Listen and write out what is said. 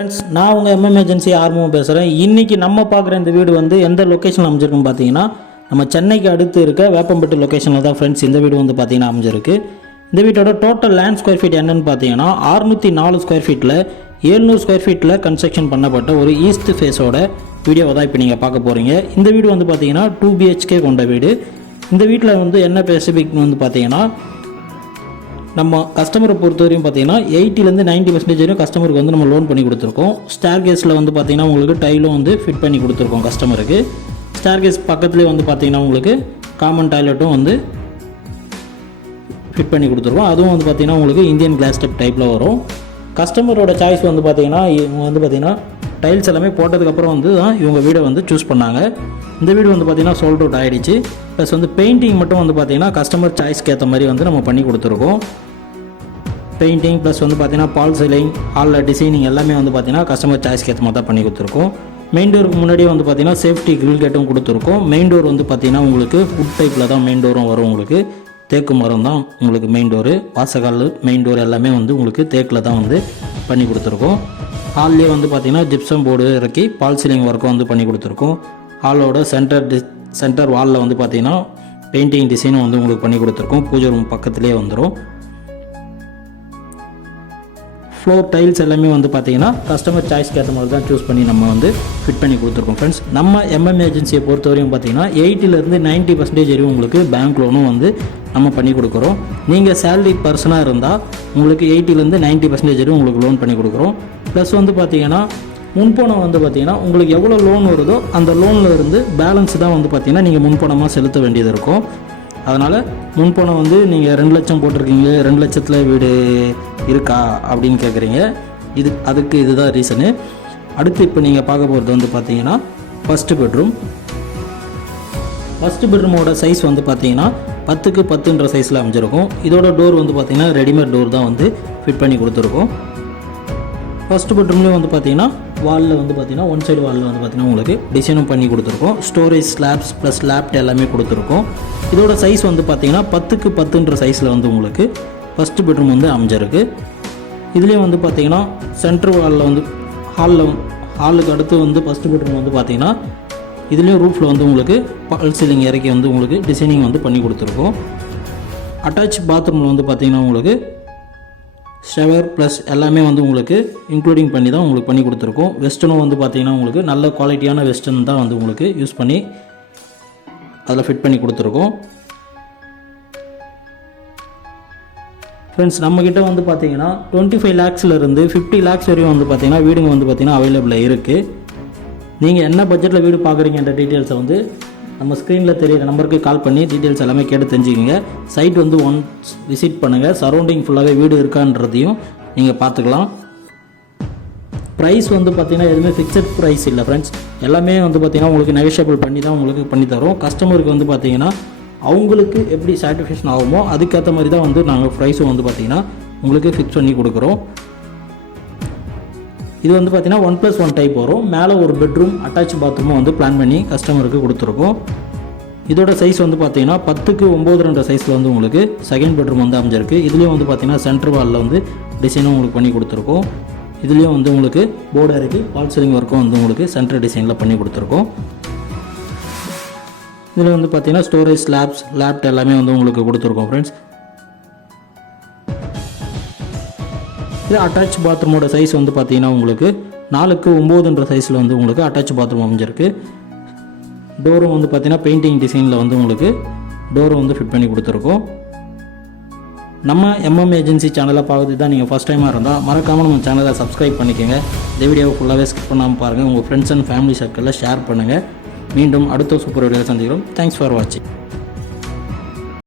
Friends நான் உங்கள் MM agency ஆர்வம் பேசுகிறேன் இன்றைக்கி நம்ம பார்க்குற இந்த வீடு வந்து எந்த லொக்கேஷனில் அமைஞ்சிருக்குன்னு பார்த்தீங்கன்னா நம்ம சென்னைக்கு அடுத்து இருக்க வேப்பம்பட்டு லொக்கேஷனில் தான் ஃப்ரெண்ட்ஸ் இந்த வீடு வந்து பார்த்தீங்கன்னா அமைஞ்சிருக்கு. இந்த வீட்டோட டோட்டல் லேண்ட் ஸ்கொயர் ஃபீட் என்னென்னு பார்த்தீங்கன்னா அறுநூற்றி நாலு ஸ்கொயர் ஃபீட்டில் ஏழ்நூறு ஸ்கொயர் ஃபீட்டில் கன்ஸ்ட்ரக்ஷன் பண்ணப்பட்ட ஒரு ஈஸ்ட் ஃபேஸோட வீடியோவை தான் இப்போ நீங்கள் பார்க்க போகிறீங்க இந்த வீடு வந்து பார்த்தீங்கன்னா டூ பிஹெச்கே கொண்ட வீடு. இந்த வீட்டில் வந்து என்ன ஸ்பெசிஃபிக் வந்து பார்த்தீங்கன்னா நம்ம கஸ்டமரை பொறுத்த வரையும் பார்த்தீங்கன்னா எயிட்டிலேருந்து நைன்ட்டி பர்சன்டேஜ் வரையும் கஸ்டமருக்கு வந்து நம்ம லோன் பண்ணி கொடுத்துருக்கோம். ஸ்டார் கேஸில் வந்து பார்த்தீங்கன்னா உங்களுக்கு டைலும் வந்து ஃபிட் பண்ணி கொடுத்துருக்கோம் கஸ்டமருக்கு ஸ்டார் கேஸ் பக்கத்துலேயே வந்து பார்த்தீங்கன்னா உங்களுக்கு காமன் டாய்லெட்டும் வந்து ஃபிட் பண்ணி கொடுத்துருக்கோம். அதுவும் வந்து பார்த்திங்கன்னா உங்களுக்கு இந்தியன் கிளாஸ் டெப் டைப்பில் வரும். கஸ்டமரோட சாய்ஸ் வந்து பார்த்தீங்கன்னா இவங்க வந்து பார்த்திங்கன்னா டைல்ஸ் எல்லாமே போட்டதுக்கப்புறம் வந்து தான் இவங்க வீடை வந்து சூஸ் பண்ணாங்க. இந்த வீடு வந்து பார்த்தீங்கன்னா சோல்ட் அவுட் ஆகிடுச்சு ப்ளஸ் வந்து பெயிண்டிங் மட்டும் வந்து பார்த்திங்கன்னா கஸ்டமர் சாய்ஸ்க்கு ஏற்ற மாதிரி வந்து நம்ம பண்ணி கொடுத்துருக்கோம். பெயிண்டிங் ப்ளஸ் வந்து பார்த்திங்கன்னா பால் சீலிங் ஹாலில் டிசைனிங் எல்லாமே வந்து பார்த்திங்கன்னா கஸ்டமர் சாய்ஸ்க்கு ஏற்ற மாதிரி தான் பண்ணி கொடுத்துருக்கோம். மெயின் டோருக்கு முன்னாடியே வந்து பார்த்தீங்கன்னா சேஃப்டி கிரில் கேட்டும் கொடுத்துருக்கோம். மெயின் டோர் வந்து பார்த்திங்கன்னா உங்களுக்கு ஃபுட் டைப்பில் தான் மெயின் டோரும் வரும் உங்களுக்கு. தேக்கு மரம் தான் உங்களுக்கு மெயின் டோரு வாசகால் மெயின் டோர் எல்லாமே வந்து உங்களுக்கு தேக்கில் தான் வந்து பண்ணி கொடுத்துருக்கோம். ஹால்லேயே வந்து பார்த்தீங்கன்னா ஜிப்சம் போர்டு இறக்கி பால் சீலிங் ஒர்க்கும் வந்து பண்ணி கொடுத்துருக்கோம். ஹாலோட சென்டர் டி சென்டர் வாலில் வந்து பார்த்திங்கன்னா பெயிண்டிங் டிசைனும் வந்து உங்களுக்கு பண்ணி கொடுத்துருக்கோம். பூஜை ரூம் பக்கத்துலேயே வந்துடும் ஃப்ளோர் டைல்ஸ் எல்லாமே வந்து பார்த்தீங்கன்னா கஸ்டமர் சாய்ஸ்க்கு ஏற்ற மாதிரி தான் சூஸ் பண்ணி நம்ம வந்து ஃபிட் பண்ணி கொடுத்துருக்கோம் ஃப்ரெண்ட்ஸ் நம்ம எம்எம் ஏஜென்சியை பொறுத்தவரையும் பார்த்தீங்கன்னா எயிட்டிலேருந்து நைன்ட்டி பர்சன்டேஜ் வரையும் உங்களுக்கு பேங்க் லோனும் வந்து நம்ம பண்ணி கொடுக்குறோம். நீங்கள் சேலரி பர்சனாக இருந்தால் உங்களுக்கு எயிட்டிலேருந்து நைன்ட்டி பர்சன்டேஜ் வரையும் உங்களுக்கு லோன் பண்ணி கொடுக்குறோம். ப்ளஸ் வந்து பார்த்தீங்கன்னா முன்பணம் வந்து பார்த்தீங்கன்னா உங்களுக்கு எவ்வளோ லோன் வருதோ அந்த லோனில் இருந்து பேலன்ஸ் தான் வந்து பார்த்திங்கன்னா நீங்கள் முன்பணமாக செலுத்த வேண்டியது இருக்கும். அதனால் முன்பணம் வந்து நீங்கள் ரெண்டு லட்சம் போட்டிருக்கீங்க ரெண்டு லட்சத்தில் வீடு இருக்கா அப்படின்னு கேட்குறீங்க இது அதுக்கு இதுதான் ரீசனு அடுத்து இப்போ நீங்கள் பார்க்க போகிறது வந்து பார்த்தீங்கன்னா ஃபஸ்ட்டு பெட்ரூம் ஃபஸ்ட்டு பெட்ரூமோட சைஸ் வந்து பார்த்தீங்கன்னா பத்துக்கு பத்துன்ற சைஸில் அமைஞ்சிருக்கும். இதோட டோர் வந்து பார்த்தீங்கன்னா ரெடிமேட் டோர் தான் வந்து ஃபிட் பண்ணி கொடுத்துருக்கோம். ஃபஸ்ட்டு பெட்ரூம்லேயும் வந்து பார்த்தீங்கன்னா வாலில் வந்து பார்த்தீங்கன்னா ஒன் சைடு வாலில் வந்து பார்த்தீங்கன்னா உங்களுக்கு டிசைனும் பண்ணி கொடுத்துருக்கோம். ஸ்டோரேஜ் ஸ்லாப்ஸ் ப்ளஸ் லேப்ட் எல்லாமே கொடுத்துருக்கோம். இதோட சைஸ் வந்து பார்த்தீங்கன்னா பத்துக்கு பத்துன்ற சைஸில் வந்து உங்களுக்கு ஃபஸ்ட்டு பெட்ரூம் வந்து அமைஞ்சிருக்கு. இதுலேயும் வந்து பார்த்தீங்கன்னா சென்ட்ரு வாலில் வந்து ஹாலில் ஹாலுக்கு அடுத்து வந்து ஃபஸ்ட்டு பெட்ரூம் வந்து பார்த்தீங்கன்னா இதுலேயும் ரூஃபில் வந்து உங்களுக்கு பால் சீலிங் இறக்கி வந்து உங்களுக்கு டிசைனிங் வந்து பண்ணி கொடுத்துருக்கோம். அட்டாச் பாத்ரூமில் வந்து பார்த்தீங்கன்னா உங்களுக்கு ஷவர் ப்ளஸ் எல்லாமே வந்து உங்களுக்கு இன்க்ளூடிங் பண்ணி தான் உங்களுக்கு பண்ணி கொடுத்துருக்கோம். வெஸ்டர்னும் வந்து பார்த்தீங்கன்னா உங்களுக்கு நல்ல குவாலிட்டியான வெஸ்டர்ன் தான் வந்து உங்களுக்கு யூஸ் பண்ணி அதில் ஃபிட் பண்ணி கொடுத்துருக்கோம். ஃப்ரெண்ட்ஸ் நம்மக்கிட்ட வந்து பார்த்தீங்கன்னா டுவெண்ட்டி ஃபைவ் லேக்ஸ்லேருந்து ஃபிஃப்டி லேக்ஸ் வரையும் வந்து பார்த்தீங்கன்னா வீடுங்க வந்து பார்த்தீங்கன்னா அவைலபிளாக இருக்குது நீங்கள் என்ன பட்ஜெட்டில் வீடு பார்க்குறீங்கன்ற டீட்டெயில்ஸை வந்து நம்ம ஸ்க்ரீனில் தெரியிற நம்பருக்கு கால் பண்ணி டீட்டெயில்ஸ் எல்லாமே கேட்டு தெரிஞ்சுக்கோங்க. சைட் வந்து ஒன்ஸ் விசிட் பண்ணுங்கள் சரௌண்டிங் ஃபுல்லாகவே வீடு இருக்கான்றதையும் நீங்கள் பார்த்துக்கலாம். ப்ரைஸ் வந்து பார்த்திங்கன்னா எதுவுமே ஃபிக்ஸட் ப்ரைஸ் இல்லை ஃப்ரெண்ட்ஸ் எல்லாமே வந்து பார்த்திங்கன்னா உங்களுக்கு நெகோஷியபிள் பண்ணி தான் உங்களுக்கு பண்ணி தரோம். கஸ்டமருக்கு வந்து பார்த்திங்கன்னா அவங்களுக்கு எப்படி சாட்டிஸ்ஃபேக்ஷன் ஆகுமோ அதுக்கேற்ற மாதிரி தான் வந்து நாங்கள் ப்ரைஸும் வந்து பார்த்திங்கன்னா உங்களுக்கு ஃபிக்ஸ் பண்ணி கொடுக்குறோம். இது வந்து பார்த்தீங்கன்னா ஒன் ப்ளஸ் ஒன் டைப் வரும். மேலே ஒரு பெட்ரூம் அட்டாச் பாத்ரூமும் வந்து பிளான் பண்ணி கஸ்டமருக்கு கொடுத்துருக்கோம். இதோட சைஸ் வந்து பார்த்தீங்கன்னா பத்துக்கு ஒம்பது ரெண்டு சைஸில் வந்து உங்களுக்கு செகண்ட் பெட்ரூம் வந்து அமைஞ்சிருக்கு. இதுலேயும் வந்து பார்த்தீங்கன்னா சென்டர் வாலில் வந்து டிசைனும் உங்களுக்கு பண்ணி கொடுத்துருக்கோம். இதுலேயும் வந்து உங்களுக்கு போர்டு இறக்கி பால் சீலிங் ஒர்க்கும் வந்து உங்களுக்கு சென்டர் டிசைனில் பண்ணி கொடுத்துருக்கோம். இதில் வந்து பார்த்தீங்கன்னா ஸ்டோரேஜ் ஸ்லாப்ஸ் லேப்ட் எல்லாமே வந்து உங்களுக்கு கொடுத்துருக்கோம் ஃப்ரெண்ட்ஸ் இது அட்டாச் பாத்ரூமோட சைஸ் வந்து பார்த்தீங்கன்னா உங்களுக்கு நாலுக்கு ஒம்போதுன்ற சைஸில் வந்து உங்களுக்கு அட்டாச் பாத்ரூம் அமைஞ்சிருக்கு. டோரும் வந்து பார்த்தீங்கன்னா பெயிண்டிங் டிசைனில் வந்து உங்களுக்கு டோரும் வந்து ஃபிட் பண்ணி கொடுத்துருக்கோம். நம்ம எம்எம் ஏஜென்சி சேனலை பார்க்குறது தான் நீங்கள் ஃபஸ்ட் டைமாக இருந்தால் மறக்காமல் நம்ம சேனலை சப்ஸ்கிரைப் பண்ணிக்கோங்க. இந்த வீடியோவை ஃபுல்லாகவே ஸ்கிப் பண்ணாமல் பாருங்கள் உங்கள் ஃப்ரெண்ட்ஸ் அண்ட் ஃபேமிலி சர்க்கிளில் ஷேர் பண்ணுங்கள் மீண்டும் அடுத்த சூப்பர் வீடியோவில் சந்திக்கிறோம். தேங்க்ஸ் ஃபார் வாட்சிங்